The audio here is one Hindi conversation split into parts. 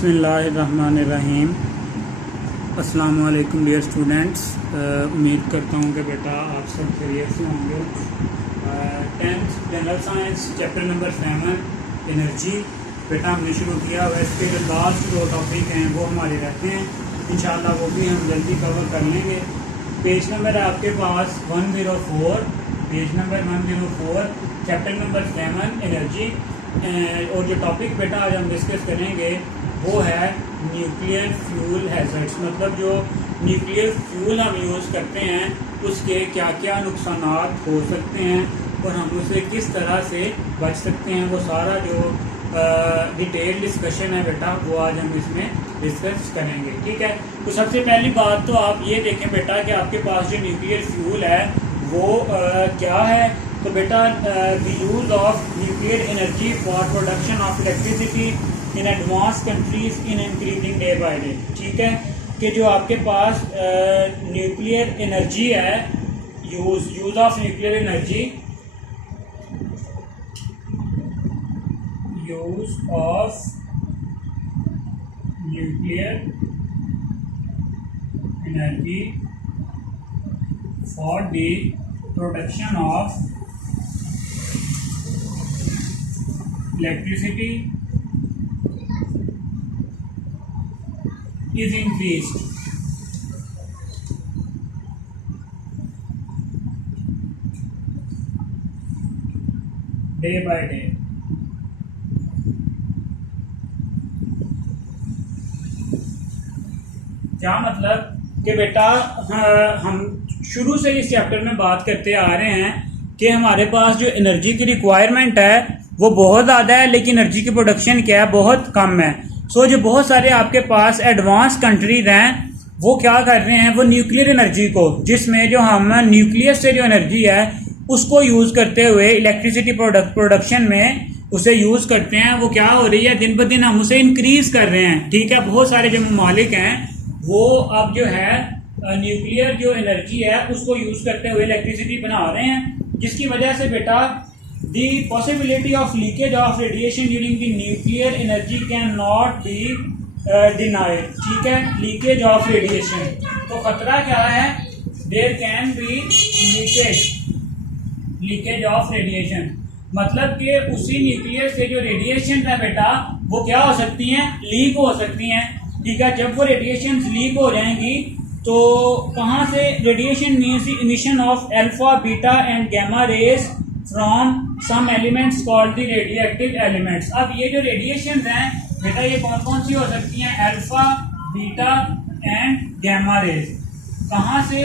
बिस्मिल्लाहिर्रहमानिर्रहीम। अस्सलामु अलैकुम डियर स्टूडेंट्स। उम्मीद करता हूँ कि बेटा आप सब खैरियत से होंगे। 10th general science chapter number 7 energy बेटा हमने शुरू किया हुआ। इसके जो लास्ट 2 टॉपिक हैं वो हमारे रहते हैं, इंशाल्लाह वो भी हम जल्दी कवर कर लेंगे। पेज नंबर है आपके पास 104, page number 104 chapter number 7 energy. और जो टॉपिक बेटा आज हम डिस्कस करेंगे वो है न्यूक्लियर फ्यूल हैज़र्ड्स। मतलब जो न्यूक्लियर फ्यूल हम यूज़ करते हैं उसके क्या क्या नुकसान हो सकते हैं और हम उसे किस तरह से बच सकते हैं, वो सारा जो डिटेल डिस्कशन है बेटा वो आज हम इसमें डिस्कस करेंगे। ठीक है, तो सबसे पहली बात तो आप ये देखें बेटा कि आपके पास जो न्यूक्लियर फ्यूल है वो क्या है। तो बेटा the use of nuclear energy for production of electricity in advance countries in increasing day by day. ठीक है, कि जो आपके पास न्यूक्लियर एनर्जी है, use of nuclear energy, use of nuclear energy for the production of electricity is increased day by day। क्या मतलब कि बेटा हम शुरू से इस चैप्टर में बात करते आ रहे हैं कि हमारे पास जो एनर्जी की रिक्वायरमेंट है वो बहुत ज़्यादा है, लेकिन एनर्जी की प्रोडक्शन क्या है, बहुत कम है। सो जो बहुत सारे आपके पास एडवांस कंट्रीज हैं वो क्या कर रहे हैं, वो न्यूक्लियर एनर्जी को, जिसमें जो हम न्यूक्लियस से जो एनर्जी है उसको यूज़ करते हुए इलेक्ट्रिसिटी प्रोडक्शन में उसे यूज़ करते हैं। वो क्या हो रही है, दिन ब दिन हम उसे इंक्रीज़ कर रहे हैं। ठीक है, बहुत सारे जो ममालिक हैं वो अब जो है न्यूक्लियर जो एनर्जी है उसको यूज़ करते हुए इलेक्ट्रिसिटी बना रहे हैं, जिसकी वजह से बेटा the possibility of leakage of radiation during the nuclear energy cannot be denied। ठीक है, लीकेज ऑफ रेडिएशन, तो खतरा क्या है, there can be leakage of radiation. मतलब कि उसी न्यूक्लियर से जो रेडिएशन है बेटा वो क्या हो सकती हैं, लीक हो सकती हैं। ठीक है, जब वो रेडिएशन लीक हो जाएंगी तो कहाँ से, radiation means emission of alpha beta and gamma rays from some elements called the radioactive elements. अब ये जो रेडिएशन हैं बेटा ये कौन कौन सी हो सकती हैं, alpha beta and gamma raise. कहाँ से,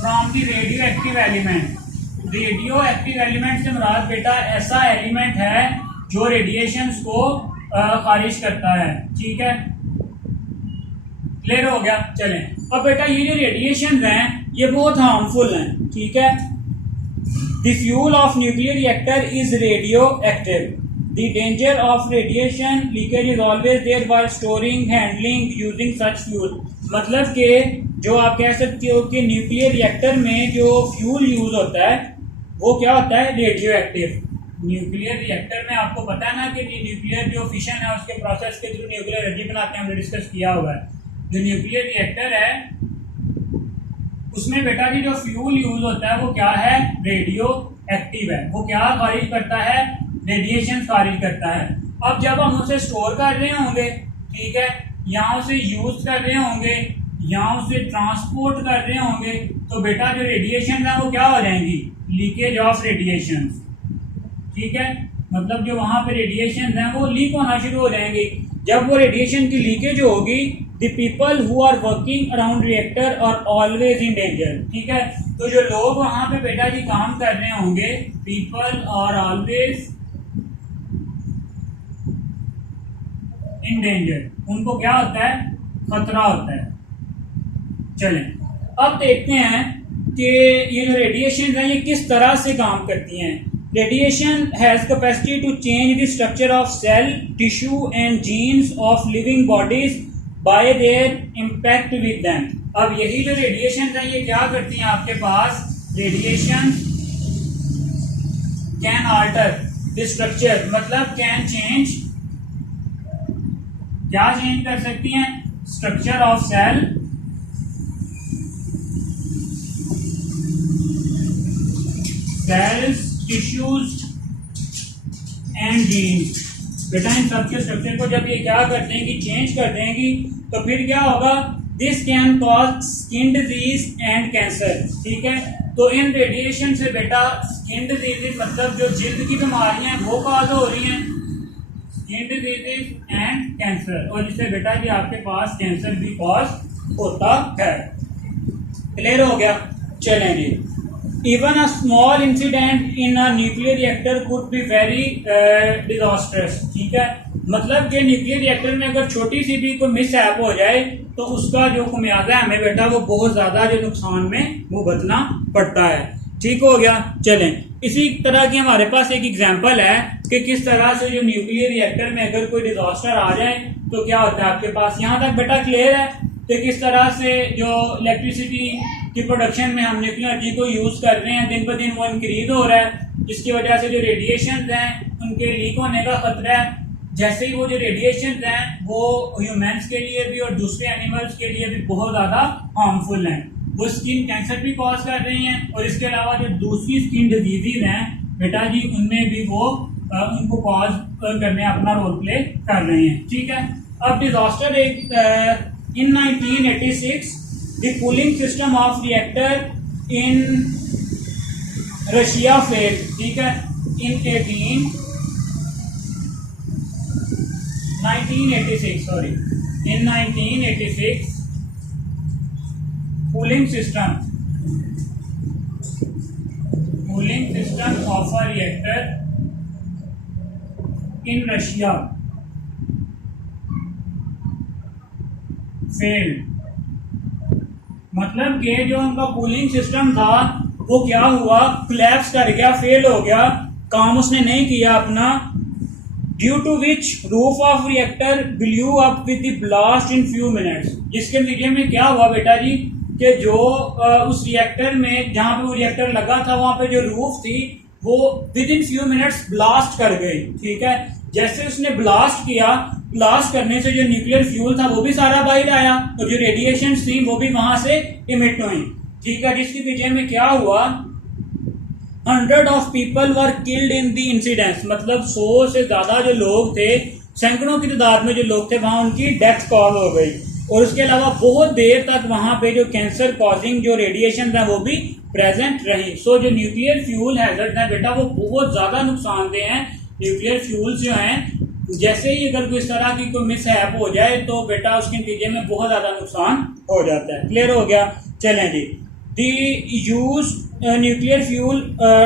from the radio active element. Radio active element से मुराद बेटा ऐसा एलिमेंट है जो रेडिएशंस को खारिज करता है। ठीक है, क्लियर हो गया। चलें, अब बेटा ये जो रेडिएशन हैं ये बहुत हार्मफुल हैं। ठीक है, the fuel of nuclear reactor is radioactive। the danger of radiation leakage is always there while storing, handling, using such fuel। मतलब कि जो आप कह सकते हो कि न्यूक्लियर रिएक्टर में जो फ्यूल यूज होता है वो क्या होता है, रेडियो एक्टिव। न्यूक्लियर रिएक्टर में आपको पता है ना कि न्यूक्लियर जो फिशन है उसके प्रोसेस के थ्रू न्यूक्लियर एनर्जी बनाते हैं, हमने डिस्कस किया हुआ है। जो न्यूक्लियर रिएक्टर है उसमें बेटा जी जो फ्यूल यूज होता है वो क्या है, रेडियो एक्टिव है। वो क्या खारिज करता है, रेडिएशन खारिज करता है। अब जब हम उसे स्टोर कर रहे होंगे, ठीक है, यहाँ उसे यूज कर रहे होंगे, यहाँ उसे ट्रांसपोर्ट कर रहे होंगे, तो बेटा जो रेडिएशन है वो क्या हो जाएंगी, लीकेज ऑफ रेडिएशन। ठीक है, मतलब जो वहां पे रेडिएशन है वो लीक होना शुरू हो जाएंगे। जब वो रेडिएशन की लीकेज होगी, the people who are working around reactor are always in danger। ठीक है, तो जो लोग वहां पे बेटा जी काम कर रहे होंगे, people are always in danger, उनको क्या होता है, खतरा होता है। चलें, अब देखते हैं कि ये जो रेडिएशन है ये किस तरह से काम करती हैं। Radiation has capacity to change the structure of cell, tissue and genes of living bodies by their impact with them. अब यही जो रेडिएशन है ये क्या करती हैं आपके पास, radiation can alter the structure, मतलब कैन क्या चेंज कर सकती हैं? Structure of cell, cells, tissues and genes. बेटा इन सबके स्ट्रक्चर को जब ये क्या कर देंगी, चेंज कर देंगी, तो फिर क्या होगा? This can cause skin disease and cancer. ठीक है, तो इन रेडिएशन से बेटा स्किन डिजीज मतलब जो जिल्द की बीमारियां हैं वो कॉज हो रही हैं, स्किन डिजीज एंड कैंसर, और जिससे बेटा जी आपके पास कैंसर भी कॉज होता है। क्लियर हो गया? चलें जी। Even a small incident in a nuclear reactor could be very disastrous। ठीक है, मतलब कि न्यूक्लियर रिएक्टर में अगर छोटी सी भी कोई मिसहैप हो जाए तो उसका जो खुमियाजा है हमें बेटा वो बहुत ज्यादा जो नुकसान में भुगतना पड़ता है। ठीक हो गया? चलें, इसी तरह की हमारे पास एक एग्जांपल है कि किस तरह से जो न्यूक्लियर रिएक्टर में अगर कोई डिजास्टर आ जाए तो क्या होता है आपके पास। यहाँ तक बेटा क्लियर है कि किस तरह से जो इलेक्ट्रिसिटी की प्रोडक्शन में हम न्यूक्लियर एनर्जी को यूज कर रहे हैं, दिन ब दिन वो इंक्रीज हो रहा है, जिसकी वजह से जो रेडिएशन हैं उनके लीक होने का खतरा है। जैसे ही वो जो रेडिएशन हैं वो ह्यूमंस के लिए भी और दूसरे एनिमल्स के लिए भी बहुत ज्यादा हार्मफुल हैं, वो स्किन कैंसर भी कॉज कर रही हैं, और इसके अलावा जो दूसरी स्किन डिजीजेज हैं बेटा जी उनमें भी वो उनको कॉज करने अपना रोल प्ले कर रहे हैं। ठीक है, अब डिजास्टर एक in 1986 the cooling system of reactor in Russia failed। ठीक है, in 1986 cooling system of a reactor in Russia failed. मतलब कि जो उनका कूलिंग सिस्टम था वो क्या हुआ? कोलैप्स कर गया, फेल हो गया, काम उसने नहीं किया अपना। Due to which roof of reactor blew up with the blast in few minutes. जिसके नतीजे में क्या हुआ बेटा जी कि जो उस रिएक्टर में जहां पे वो रिएक्टर लगा था वहां पे जो रूफ थी वो with in few minutes blast कर गई। ठीक है, जैसे उसने ब्लास्ट किया, ब्लास्ट करने से जो न्यूक्लियर फ्यूल था वो भी सारा बाहर आया और जो रेडिएशन थी वो भी वहां से इमिट हुई। ठीक है, जिसके नतीजे में क्या हुआ? 100 of people were killed in the incident. मतलब 100 से ज्यादा जो लोग थे, सैकड़ों की तादाद में जो लोग थे वहां उनकी डेथ कॉज हो गई, और उसके अलावा बहुत देर तक वहां पे जो कैंसर कॉजिंग जो रेडिएशन था वो भी प्रेजेंट रही। सो जो न्यूक्लियर फ्यूल हैजर्ड है बेटा वो बहुत ज्यादा नुकसानदेह हैं। न्यूक्लियर फ्यूल्स जो हैं जैसे ही अगर कोई इस तरह की कोई मिसहैप हो जाए तो बेटा उसके नतीजे में बहुत ज्यादा नुकसान हो जाता है। क्लियर हो गया? चलें जी। The use nuclear fuel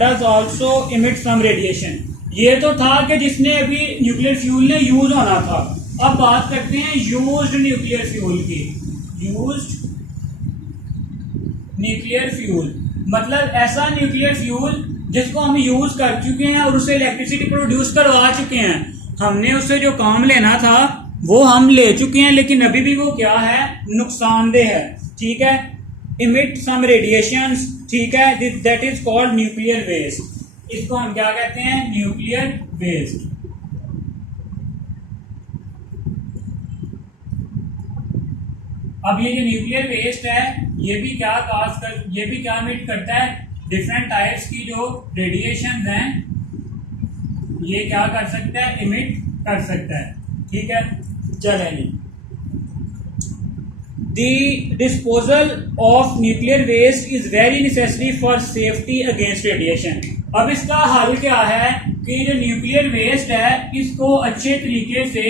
does also emit some radiation. ये तो था कि जिसने अभी न्यूक्लियर फ्यूल ने यूज होना था। अब बात करते हैं यूज्ड न्यूक्लियर फ्यूल की। यूज्ड न्यूक्लियर फ्यूल मतलब ऐसा न्यूक्लियर फ्यूल जिसको हम यूज कर चुके हैं और उससे इलेक्ट्रिसिटी प्रोड्यूस करवा चुके हैं। हमने उससे जो काम लेना था वो हम ले चुके हैं, लेकिन अभी भी वो क्या है? नुकसानदेह है। ठीक है, इमिट सम रेडिएशंस। ठीक है, that is called nuclear waste. इसको हम क्या कहते हैं? Nuclear waste. अब ये जो न्यूक्लियर वेस्ट है ये भी क्या इमिट करता है? डिफरेंट टाइप्स की जो रेडिएशन हैं ये क्या कर सकता है? इमिट कर सकता है। ठीक है, चलें जी। The disposal of nuclear waste is very necessary for safety against radiation। अब इसका हल क्या है कि जो न्यूक्लियर वेस्ट है इसको अच्छे तरीके से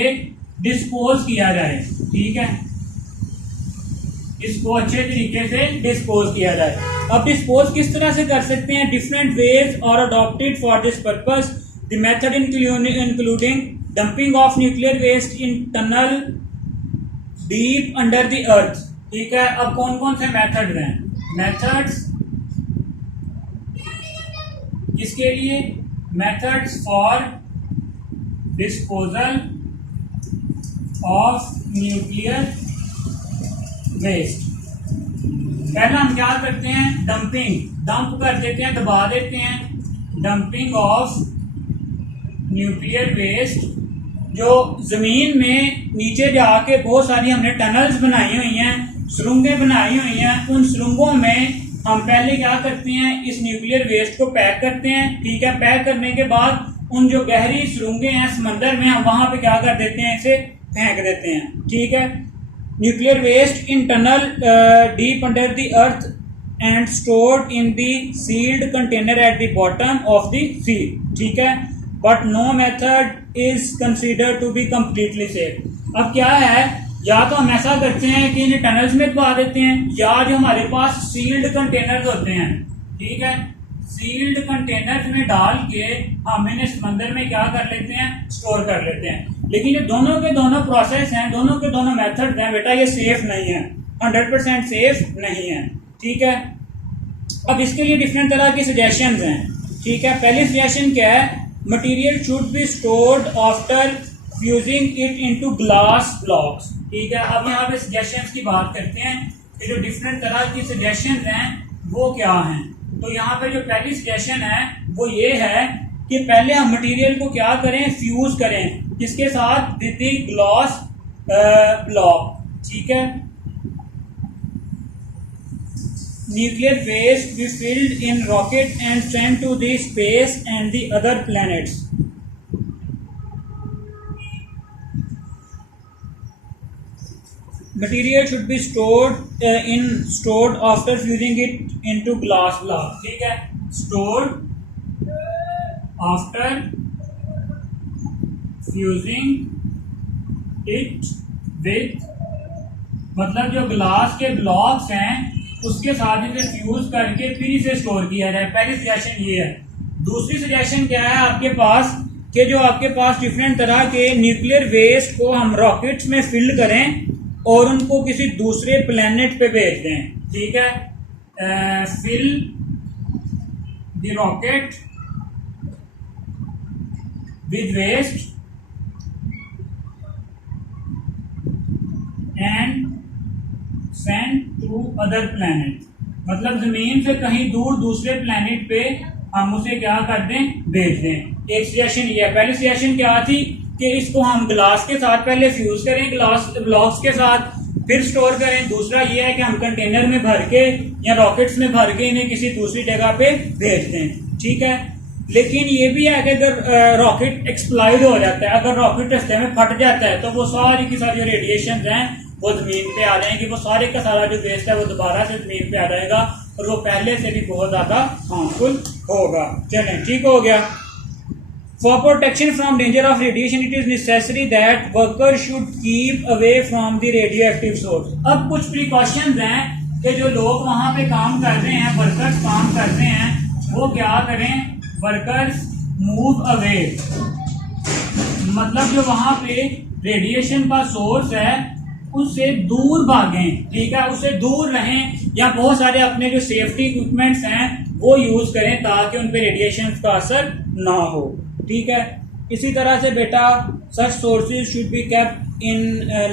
डिस्पोज किया जाए। ठीक है, इसको अच्छे तरीके से डिस्पोज किया जाए। अब डिस्पोज किस तरह से कर सकते हैं? Different ways are adopted for this purpose. The method including dumping of nuclear waste in tunnel deep under the earth. ठीक है, अब कौन कौन से मेथड हैं? मेथड्स किसके लिए? Methods for disposal of nuclear waste. पहला हम क्या करते हैं? डंप कर देते हैं, दबा देते हैं। डंपिंग ऑफ न्यूक्लियर वेस्ट जो ज़मीन में नीचे जाके बहुत सारी हमने टनल्स बनाई हुई हैं, सुरंगें बनाई हुई हैं, उन सुरंगों में हम पहले क्या करते हैं, इस न्यूक्लियर वेस्ट को पैक करते हैं। ठीक है, पैक करने के बाद उन जो गहरी सुरंगें हैं समंदर में, हम वहां पे क्या कर देते हैं, इसे फेंक देते हैं। ठीक है, nuclear waste in tunnel deep under the earth and stored in the sealed container at the bottom of the sea. ठीक है, but no method is considered to be completely safe. अब क्या है, या तो हम ऐसा करते हैं कि इन्हें टनल्स में दबा देते हैं, या जो हमारे पास सील्ड कंटेनर्स होते हैं, ठीक है, सील्ड कंटेनर्स में डाल के हम इन्हें समंदर में क्या कर लेते हैं, स्टोर कर लेते हैं। लेकिन ये दोनों के दोनों प्रोसेस हैं, दोनों के दोनों मेथड हैं बेटा, ये सेफ नहीं है, 100% सेफ नहीं है। ठीक है, अब इसके लिए डिफरेंट तरह की सजेशंस हैं। ठीक है, पहली सजेशन क्या है, material should be stored after fusing it into glass blocks. ठीक है, अब यहाँ पे सजेशंस की बात करते हैं कि जो डिफरेंट तरह की सजेशंस हैं वो क्या हैं। तो यहाँ पे जो पहली सजेशन है वो ये है कि पहले हम मटेरियल को क्या करें, फ्यूज करें, जिसके साथ ग्लास ब्लॉक। ठीक है, nuclear waste be filled in rocket and sent to the space and the other planets. Material should be stored after fusing it into glass block. ठीक है, stored after fusing it with, मतलब जो ग्लास के ब्लॉक्स हैं उसके साथ इसे फ्यूज करके फिर इसे स्टोर किया जाए। पहली सजेशन ये है। दूसरी सजेशन क्या है आपके पास, कि जो आपके पास डिफरेंट तरह के न्यूक्लियर वेस्ट को हम रॉकेट्स में फिल करें और उनको किसी दूसरे प्लेनेट पे भेज दें। ठीक है, fill the rocket with waste and send to other planet, मतलब जमीन से कहीं दूर दूसरे प्लेनेट पे हम उसे क्या कर दें, भेज दें। एक सजेशन ये है। पहली सजेशन क्या थी कि इसको हम ग्लास के साथ पहले फ्यूज करें, ग्लास ब्लॉक्स के साथ, फिर स्टोर करें। दूसरा ये है कि हम कंटेनर में भर के या रॉकेट्स में भर के इन्हें किसी दूसरी जगह पे भेज दें। ठीक है, लेकिन ये भी है कि अगर रॉकेट एक्सप्लाइड हो जाता है, अगर रॉकेट रास्ते में फट जाता है, तो वो सारी की सारी जो रेडिएशन हैं वो जमीन पे आ जाएंगी, वो सारे का सारा जो वेस्ट है वो दोबारा से जमीन पे आ जाएगा और वो पहले से भी बहुत ज्यादा हार्मफुल होगा। चलें, ठीक हो गया। For protection from danger of radiation, it is necessary that workers should keep away from the radioactive source. अब कुछ precautions हैं कि जो लोग वहाँ पे काम कर रहे हैं, वर्कर्स काम कर रहे हैं, वो क्या करें, वर्कर्स मूव अवे, मतलब जो वहाँ पे रेडिएशन का सोर्स है उससे दूर भागें। ठीक है, उससे दूर रहें, या बहुत सारे अपने जो सेफ्टी इक्विपमेंट्स हैं वो यूज करें ताकि उन पे रेडिएशन का असर ना हो। ठीक है, इसी तरह से बेटा such sources should be kept in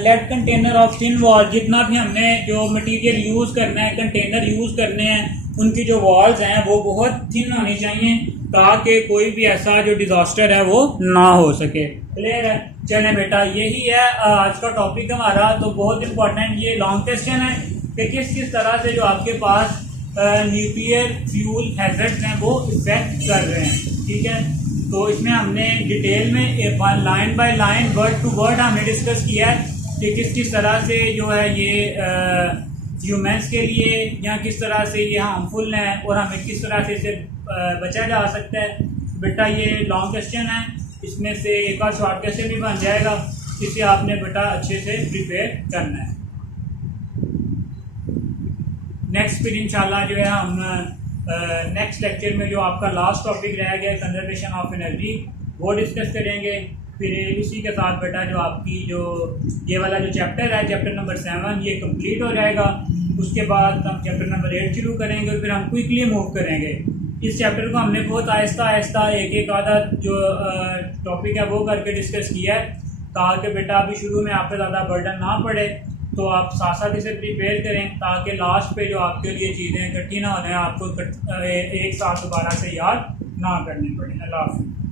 lead container of thin wall. जितना भी हमने जो मटेरियल यूज करना है, कंटेनर यूज करने हैं, उनकी जो वॉल्स हैं वो बहुत थिन होनी चाहिए ताकि कोई भी ऐसा जो डिजास्टर है वो ना हो सके। क्लियर है? चलें बेटा, यही है आज का टॉपिक हमारा। तो बहुत इंपॉर्टेंट ये लॉन्ग क्वेश्चन है कि किस किस तरह से जो आपके पास न्यूक्लियर फ्यूल हैजर्ड्स हैं वो इफेक्ट कर रहे हैं। ठीक है, तो इसमें हमने डिटेल में line by line, word to word हमने डिस्कस किया है कि किस किस तरह से जो है ये ह्यूमंस के लिए या किस तरह से ये हार्मफुल है और हमें किस तरह से इसे बचा जा सकता है। बेटा ये लॉन्ग क्वेश्चन है, इसमें से एक और शॉर्ट क्वेश्चन भी बन जाएगा, इसे आपने बेटा अच्छे से प्रिपेयर करना है। नेक्स्ट फिर इंशाल्लाह जो है हम नेक्स्ट लेक्चर में जो आपका लास्ट टॉपिक रह गया कंजर्वेशन ऑफ एनर्जी वो डिस्कस करेंगे। फिर इसी के साथ बेटा जो आपकी जो ये वाला जो चैप्टर है, चैप्टर नंबर 7, ये कंप्लीट हो जाएगा। उसके बाद हम चैप्टर नंबर 8 शुरू करेंगे और फिर हम क्विकली मूव करेंगे। इस चैप्टर को हमने बहुत आहिस्ता आहिस्ता एक एक आधा जो टॉपिक है वो करके डिस्कस किया है ताकि बेटा अभी शुरू में आप पे ज़्यादा बर्डन ना पड़े, तो आप साथ साथ इसे प्रिपेयर करें ताकि लास्ट पे जो आपके लिए चीज़ें इकट्ठी ना हो जाए, आपको एक साथ दोबारा से याद ना करनी पड़े। अल्लाह हाफ़िज़।